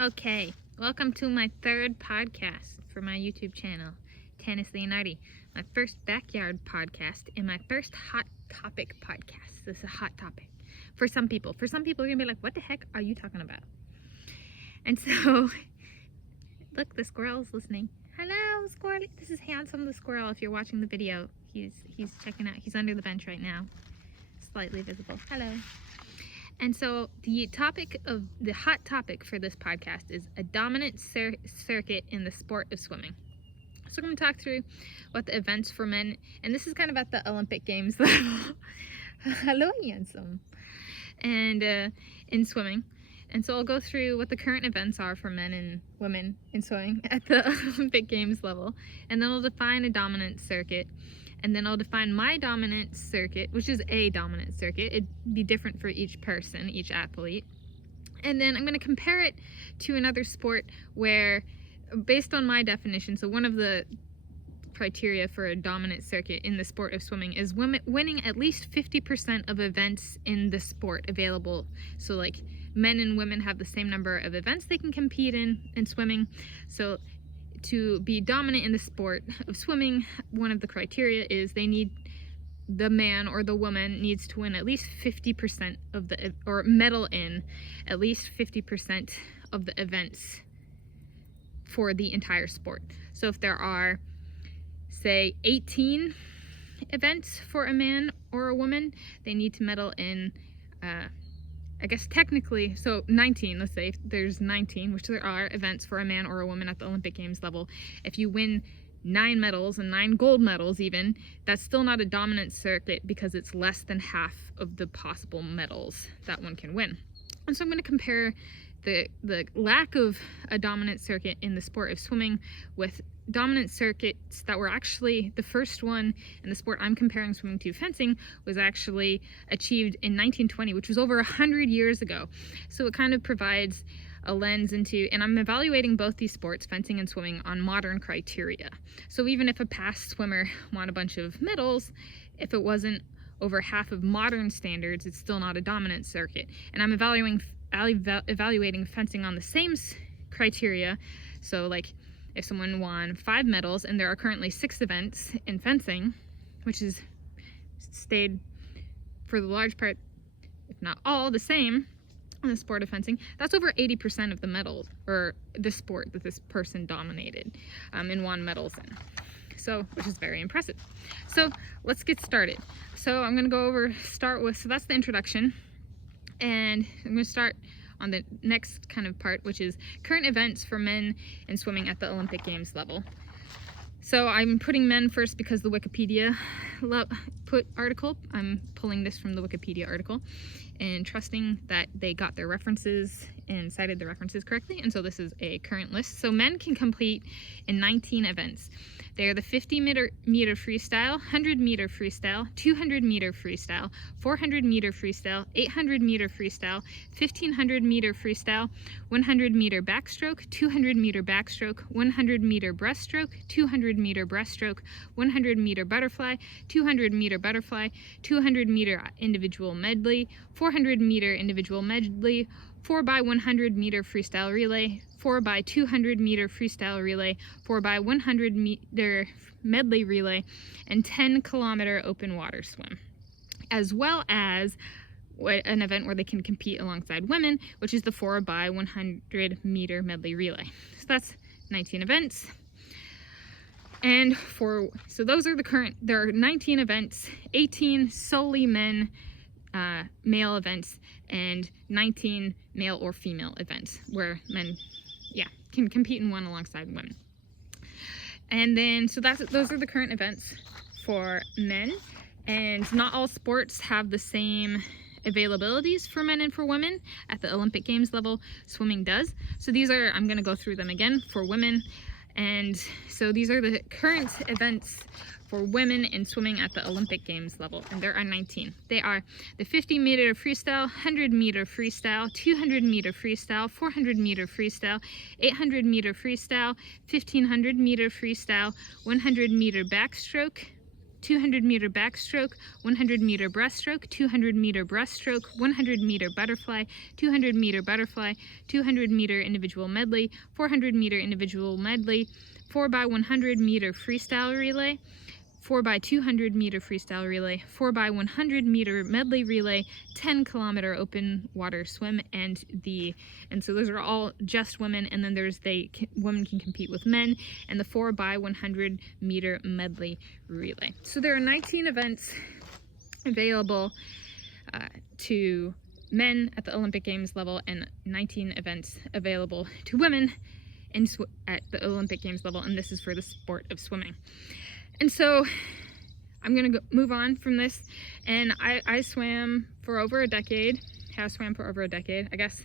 Okay, welcome to my third podcast for my YouTube channel, Tanis Leonardi. My first backyard podcast and my first hot topic podcast. This is a hot topic for some people. For some people, you're gonna be like, what the heck are you talking about? And so, look, the squirrel's listening. Hello, squirrel. This is Handsome the squirrel. If you're watching the video, he's checking out. He's under the bench right now, slightly visible. Hello. And so the hot topic for this podcast is a dominant circuit in the sport of swimming. So we're going to talk through what the events for men, and this is kind of at the Olympic Games level. Hello, handsome. And in swimming. And so I'll go through what the current events are for men and women in swimming at the Olympic Games level. And then I'll define a dominant circuit. And then I'll define my dominant circuit, which is a dominant circuit. It'd be different for each person, each athlete. And then I'm going to compare it to another sport where, based on my definition, so one of the criteria for a dominant circuit in the sport of swimming is winning at least 50% of events in the sport available. So like men and women have the same number of events they can compete in swimming. So to be dominant in the sport of swimming, one of the criteria is the man or the woman needs to win at least 50% of or medal in at least 50% of the events for the entire sport. So if there are, say, 18 events for a man or a woman, they need to medal in I guess technically, so 19, let's say there's 19, which there are events for a man or a woman at the Olympic Games level. If you win 9 medals and 9 gold medals even, that's still not a dominant circuit because it's less than half of the possible medals that one can win. And so I'm going to compare the lack of a dominant circuit in the sport of swimming with dominant circuits that were actually, the first one in the sport I'm comparing swimming to, fencing, was actually achieved in 1920, which was over 100 years ago. So it kind of provides a lens into, and I'm evaluating both these sports, fencing and swimming, on modern criteria. So even if a past swimmer won a bunch of medals, if it wasn't over half of modern standards, it's still not a dominant circuit. And I'm evaluating fencing on the same criteria. So like if someone won 5 medals and there are currently 6 events in fencing, which has stayed for the large part, if not all, the same in the sport of fencing, that's over 80% of the medals, or the sport that this person dominated and won medals in. So, which is very impressive. So let's get started. So I'm going to start with, so that's the introduction. And I'm going to start on the next kind of part, which is current events for men in swimming at the Olympic Games level. So I'm putting men first because the Wikipedia article, I'm pulling this from the Wikipedia article and trusting that they got their references and cited the references correctly. And so this is a current list. So men can compete in 19 events. They are the 50-meter freestyle, 100-meter freestyle, 200-meter freestyle, 400-meter freestyle, 800-meter freestyle, 1500-meter freestyle, 100-meter backstroke, 200-meter backstroke, 100-meter breaststroke, 200-meter breaststroke, 100-meter butterfly, 200-meter butterfly, 200-meter individual medley, 400-meter individual medley, 4x100-meter freestyle relay, 4x200-meter freestyle relay, 4x100-meter medley relay, and 10-kilometer open water swim, as well as an event where they can compete alongside women, which is the 4x100-meter medley relay. So that's 19 events. And so those are there are 19 events, 18 solely men, male events, and 19 male or female events where men, can compete in one alongside women. And then, so those are the current events for men, and not all sports have the same availabilities for men and for women at the Olympic Games level. Swimming does. So these are, I'm going to go through them again for women. And so these are the current events for women in swimming at the Olympic Games level, and there are 19. They are the 50-meter freestyle, 100-meter freestyle, 200-meter freestyle, 400-meter freestyle, 800-meter freestyle, 1500-meter freestyle, 100-meter backstroke, 200 meter backstroke, 100 meter breaststroke, 200 meter breaststroke, 100 meter butterfly, 200 meter butterfly, 200 meter individual medley, 400 meter individual medley, 4x100 meter freestyle relay, 4x200 meter freestyle relay, 4x100 meter medley relay, 10 kilometer open water swim, and so those are all just women, and then there's women can compete with men, and the 4x100 meter medley relay. So there are 19 events available to men at the Olympic Games level, and 19 events available to women at the Olympic Games level, and this is for the sport of swimming. And so I'm gonna move on from this, and I swam for over a decade. Have swam for over a decade, I guess.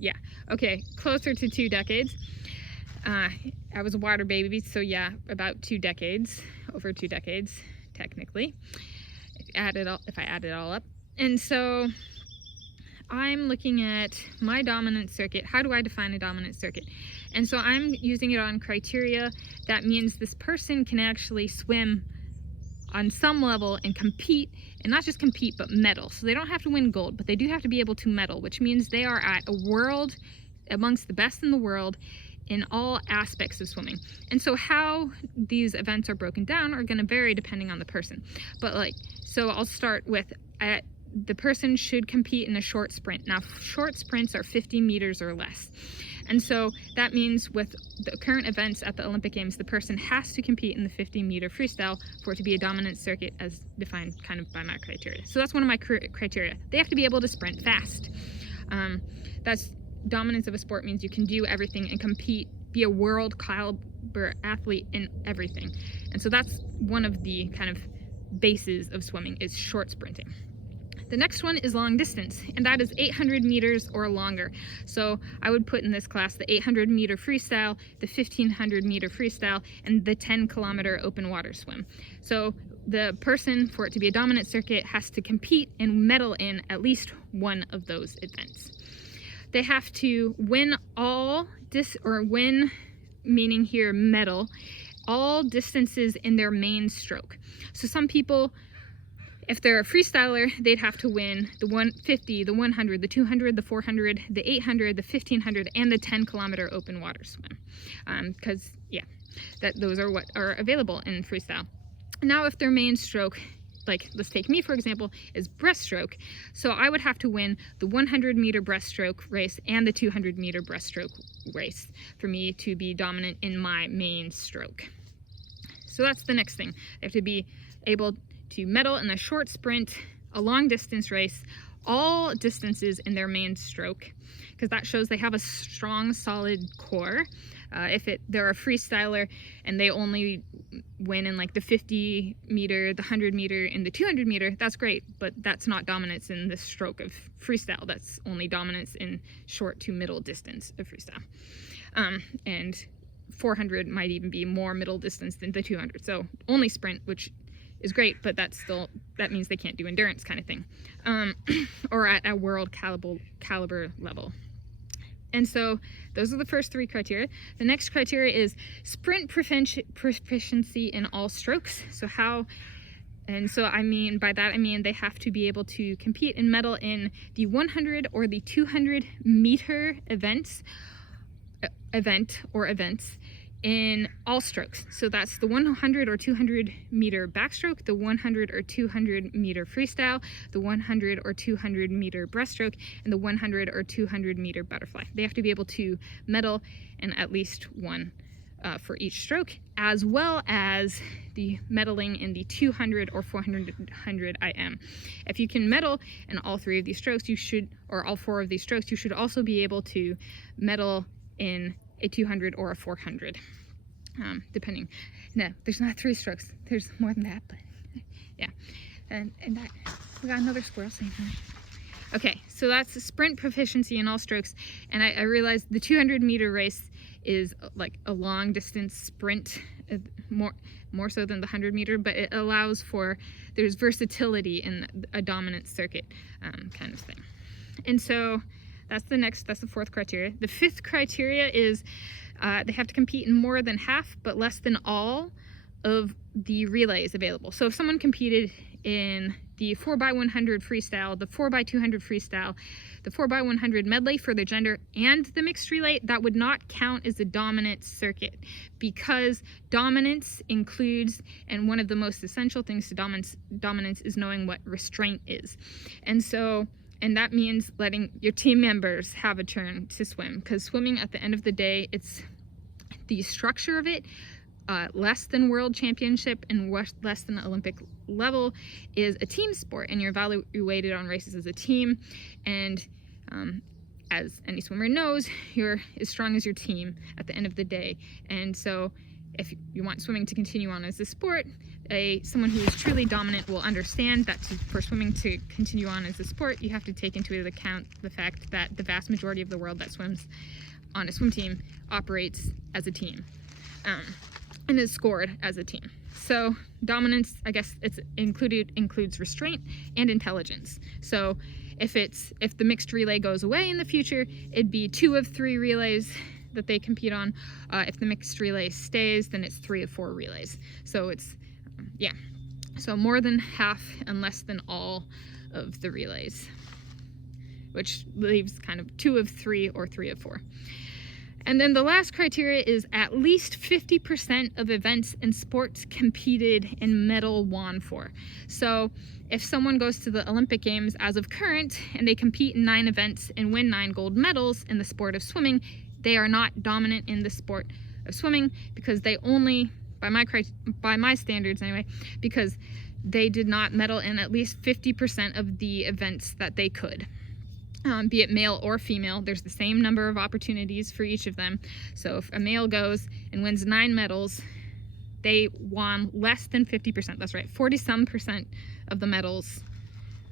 Yeah, okay, closer to 2 decades. I was a water baby, so yeah, about 2 decades, over 2 decades, technically, if I add it all up. And so I'm looking at my dominant circuit. How do I define a dominant circuit? And so I'm using it on criteria. That means this person can actually swim on some level and compete, and not just compete, but medal. So they don't have to win gold, but they do have to be able to medal, which means they are at a world, amongst the best in the world in all aspects of swimming. And so how these events are broken down are gonna vary depending on the person. But so I'll start with, the person should compete in a short sprint. Now, short sprints are 50 meters or less. And so that means with the current events at the Olympic Games, the person has to compete in the 50-meter freestyle for it to be a dominant circuit as defined kind of by my criteria. So that's one of my criteria. They have to be able to sprint fast. That's dominance of a sport means you can do everything and compete, be a world caliber athlete in everything. And so that's one of the kind of bases of swimming, is short sprinting. The next one is long distance, and that is 800 meters or longer. So I would put in this class the 800 meter freestyle, the 1500 meter freestyle, and the 10 kilometer open water swim. So the person, for it to be a dominant circuit, has to compete and medal in at least one of those events. They have to win win, meaning here medal, all distances in their main stroke. So some people, if they're a freestyler, they'd have to win the 150, the 100, the 200, the 400, the 800, the 1500, and the 10 kilometer open water swim. Because, yeah, those are what are available in freestyle. Now, if their main stroke, like let's take me for example, is breaststroke, so I would have to win the 100 meter breaststroke race and the 200 meter breaststroke race for me to be dominant in my main stroke. So that's the next thing. They have to be able to medal in a short sprint, a long distance race, all distances in their main stroke, because that shows they have a strong, solid core. If they're a freestyler and they only win in like the 50 meter, the 100 meter, and the 200 meter, that's great, but that's not dominance in the stroke of freestyle. That's only dominance in short to middle distance of freestyle. And 400 might even be more middle distance than the 200. So only sprint, which is great, but that means they can't do endurance kind of thing, or at a world caliber level. And so those are the first 3 criteria. The next criteria is sprint proficiency in all strokes. So by that I mean they have to be able to compete and medal in the 100 or the 200 meter events in all strokes. So that's the 100 or 200 meter backstroke, the 100 or 200 meter freestyle, the 100 or 200 meter breaststroke, and the 100 or 200 meter butterfly. They have to be able to medal in at least one for each stroke, as well as the medaling in the 200 or 400 IM. If you can medal in all 3 of these strokes, or all 4 of these strokes, you should also be able to medal in a 200 or a 400, depending. No, there's not 3 strokes. There's more than that, but yeah. And that, we got another squirrel saying hi. Okay, so that's sprint proficiency in all strokes, and I realized the 200 meter race is like a long distance sprint, more so than the 100 meter, but it allows for, there's versatility in a dominant circuit kind of thing. And so that's the 4th criteria. The 5th criteria is they have to compete in more than half but less than all of the relays available. So if someone competed in the 4x100 freestyle, the 4x200 freestyle, the 4x100 medley for the gender, and the mixed relay, that would not count as a dominant circuit, because dominance includes, and one of the most essential things to dominance is knowing what restraint is. And that means letting your team members have a turn to swim, because swimming, at the end of the day, it's the structure of it, less than world championship and less than Olympic level, is a team sport, and you're evaluated on races as a team. And as any swimmer knows, you're as strong as your team at the end of the day. And so if you want swimming to continue on as a sport, someone who is truly dominant will understand that for swimming to continue on as a sport, you have to take into account the fact that the vast majority of the world that swims on a swim team operates as a team, and is scored as a team. So dominance, I guess includes restraint and intelligence. So if the mixed relay goes away in the future, it'd be 2 of 3 relays that they compete on. If the mixed relay stays, then it's 3 of 4 relays. So it's so more than half and less than all of the relays, which leaves kind of 2 of 3 or 3 of 4. And then the last criteria is at least 50% of events and sports competed and medal won for. So if someone goes to the Olympic Games as of current and they compete in 9 events and win 9 gold medals in the sport of swimming, they are not dominant in the sport of swimming, because they only, by my standards anyway, because they did not medal in at least 50% of the events that they could. Be it male or female, there's the same number of opportunities for each of them. So if a male goes and wins 9 medals, they won less than 50%. That's right, 40-some% of the medals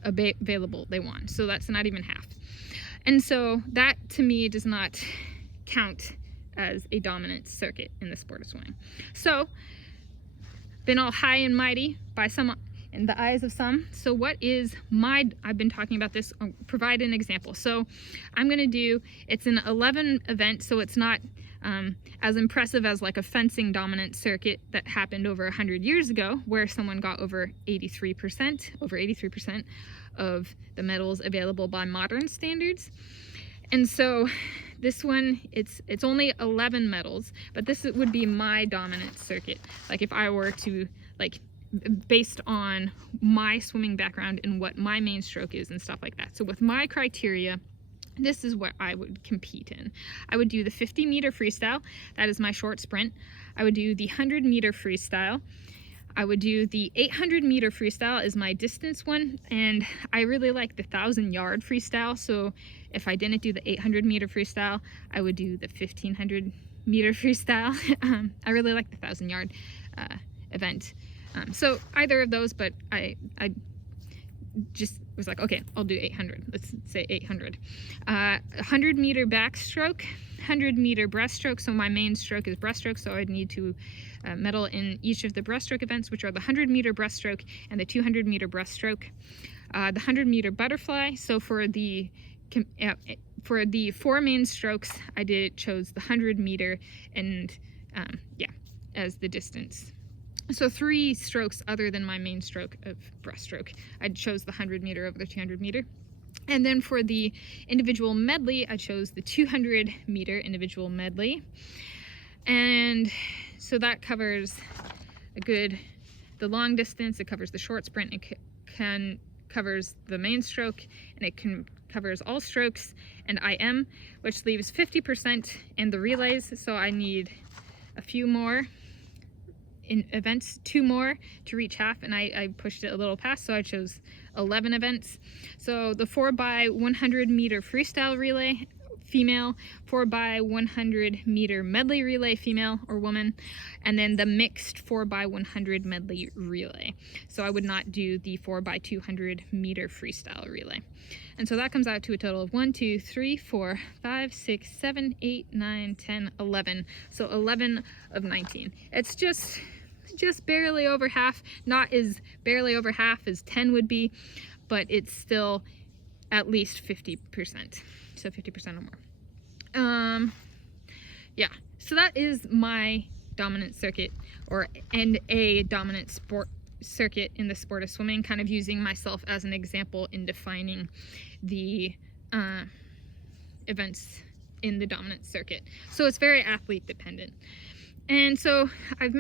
available they won. So that's not even half. And so that, to me, does not count as a dominant circuit in the sport of swimming. So, been all high and mighty by some, in the eyes of some. So what is I've been talking about this, I'll provide an example. So I'm going to do, it's an 11 event, so it's not as impressive as like a fencing dominant circuit that happened over 100 years ago, where someone got over 83% of the medals available by modern standards. And so this one, it's only 11 medals, but this would be my dominant circuit. Like if I were to, like, based on my swimming background and what my main stroke is and stuff like that. So with my criteria, this is what I would compete in. I would do the 50-meter freestyle. That is my short sprint. I would do the 100-meter freestyle. I would do the 800-meter freestyle is my distance one, and I really like the 1,000-yard freestyle. So if I didn't do the 800-meter freestyle, I would do the 1,500-meter freestyle. I really like the 1,000-yard event. So either of those, but I just was like, okay, I'll do 800. Let's say 800. 100-meter backstroke, 100-meter breaststroke. So my main stroke is breaststroke, so I'd need to medal in each of the breaststroke events, which are the 100-meter breaststroke and the 200-meter breaststroke. The 100-meter butterfly. So for the 4 main strokes, I chose the 100-meter and as the distance. So 3 strokes other than my main stroke of breaststroke. I chose the 100-meter over the 200-meter. And then for the individual medley, I chose the 200-meter individual medley. And so that covers the long distance, it covers the short sprint, it covers the main stroke, and it covers all strokes and IM, which leaves 50% in the relays. So I need a few more in events, 2 more to reach half, and I pushed it a little past, so I chose 11 events. So the 4x100-meter freestyle relay, female, 4x100-meter medley relay, female or woman, and then the mixed 4x100 medley relay. So I would not do the 4x200-meter freestyle relay. And so that comes out to a total of 1, 2, 3, 4, 5, 6, 7, 8, 9, 10, 11. So 11 of 19. It's just barely over half, not as barely over half as 10 would be, but it's still at least 50%. So 50% or more. Yeah, so that is my dominant circuit, and a dominant sport circuit in the sport of swimming, kind of using myself as an example in defining the events in the dominant circuit. So it's very athlete dependent. And so I've